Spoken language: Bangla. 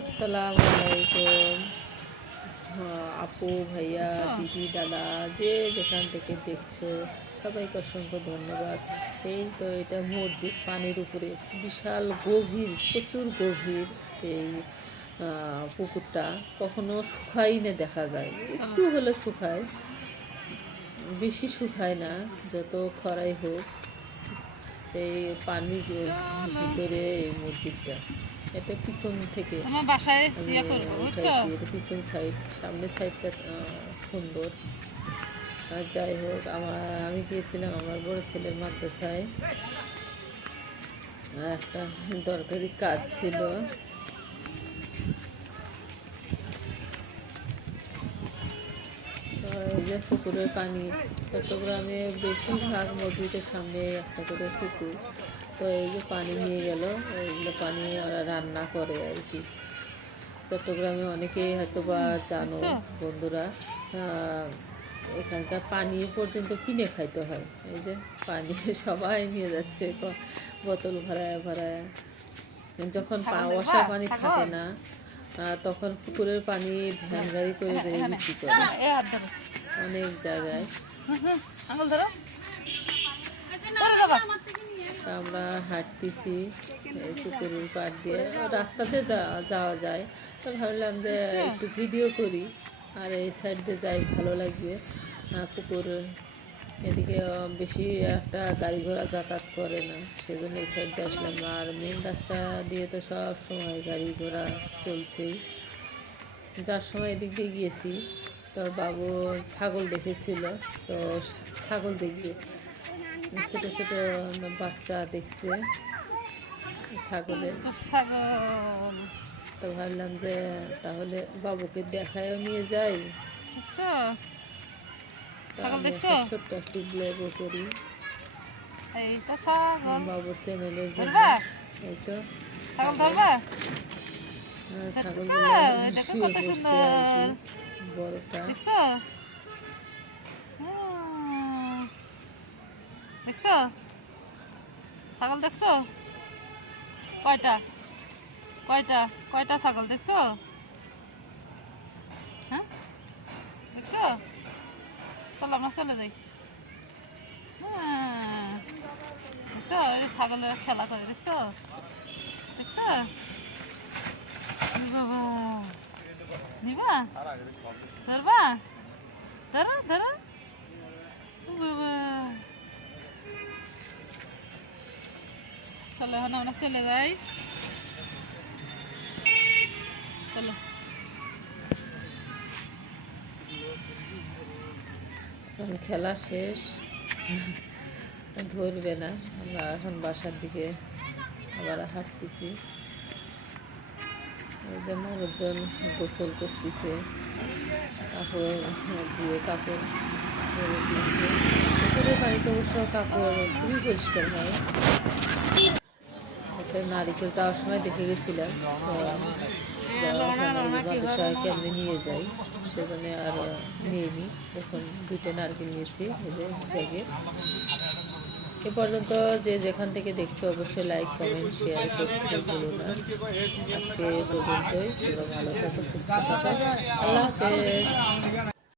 আসসালামু আলাইকুম। হ্যাঁ, আপু ভাইয়া দিদি দাদা যে যেখান থেকে দেখছ সবাইকে অসংখ্য ধন্যবাদ। এই তো এটা মসজিদ পানির উপরে। বিশাল গভীর প্রচুর গভীর এই পুকুরটা কখনো শুকাই না দেখা যায়। একটু হলে শুকায়। বেশি শুকায় না যত খরাই হোক। এই পানির ভিতরে এই মসজিদটা। এটা পিছন থেকে তোমার বাসায় ইয়ে করব বুঝছ? এটা পিছন সাইড সামনের সাইডটা সুন্দর। আর যাই হোক আমার আমি গিয়েছিলাম আমার বড় ছেলের মাদ্রাসায়। একটা দরকারি কাজ ছিল। যে পুকুরের পানি চট্টগ্রামে বেশিরভাগ মসজিদের সামনে একটা করে পুকুর। তো এই যে পানি নিয়ে গেল এইগুলো পানি ওরা রান্না করে আর কি। চট্টগ্রামে অনেকেই হয়তো বা জানো বন্ধুরা এখানকার পানি পর্যন্ত কিনে খাইতে হয়। এই যে পানি সবাই নিয়ে যাচ্ছে বোতল ভরায় ভরায়। যখন পা ছাগল ওয়াসা দেখবা? পানি থাকে না তখন পুকুরের পানি ভ্যান গাড়ি করে করে বিক্রি করে। অনেক জায়গায়। আঙুল ধরো। যাবা তা আমরা হাঁটতেছি এই পুকুরের পাড় দিয়ে। রাস্তাতে যাওয়া যায়। তো ভাবলাম যে একটু ভিডিও করি আর এই সাইড দিয়ে যাই ভালো লাগবে। পুকুর এদিকে বেশি একটা গাড়ি ঘোড়া যাতায়াত করে না। সেজন্য এই সাইড দিয়ে আসলাম। আর মেন রাস্তা দিয়ে তো সব সময় গাড়ি ঘোড়া চলছেই। যার সময় এদিক দিয়ে গিয়েছি তোর বাবু ছাগল দেখেছিল। তো ছাগল দেখবে। ছোট ছোট বাচ্চা দেখছে ছাগলের। তো ছাগল। তো ভাবলাম যে তাহলে বাবুকে দেখায়ও নিয়ে যাই। ছোট্ট একটু ব্লগও করি। বাবুর চ্যানেলের জন্য এই তো। ছাগল ধরবা আহ, ছাগলগুলো দেখো শুয়ে কত পড়ছে আর সুন্দর। কি বড়টা দেখছ হুম। দেখছ? ছাগল দেখছ? কয়টা? কয়টা? কয়টা ছাগল দেখছ? হ্যাঁ? দেখছ? চলো আমরা চলে যাই। হ্যাঁ। দেখছ? ছাগলের খেলা করে, দেখছ? দেখছ? নিবা ধরবা? ধরো ধরো। বাবা। চলো, এখন আমরা চলে যাই। চলো। খেলা শেষ। ধরবে না। আমরা এখন বাসার দিকে আবার হাঁটতেছি। মানুষজন গোসল করতেছে। কাপড় দিয়ে কাপড় পুকুরের পানিতে অবশ্য কাপড় খুবই পরিষ্কার হয়। নারিকেল যাওয়ার সময় দেখে গেছিলাম। বাসায় কেমনে নিয়ে যাই? সেজন্য আর, নিয়ে নিই এখন দুটো নারকেল নিয়েছি ব্যাগে। এ পর্যন্ত যে যেখান থেকে দেখছ, অবশ্যই লাইক কমেন্ট শেয়ার করতে ভুলো না। আজকে পর্যন্তই। ভালো থাকো, সুস্থ থাকো। আল্লাহ হাফেজ।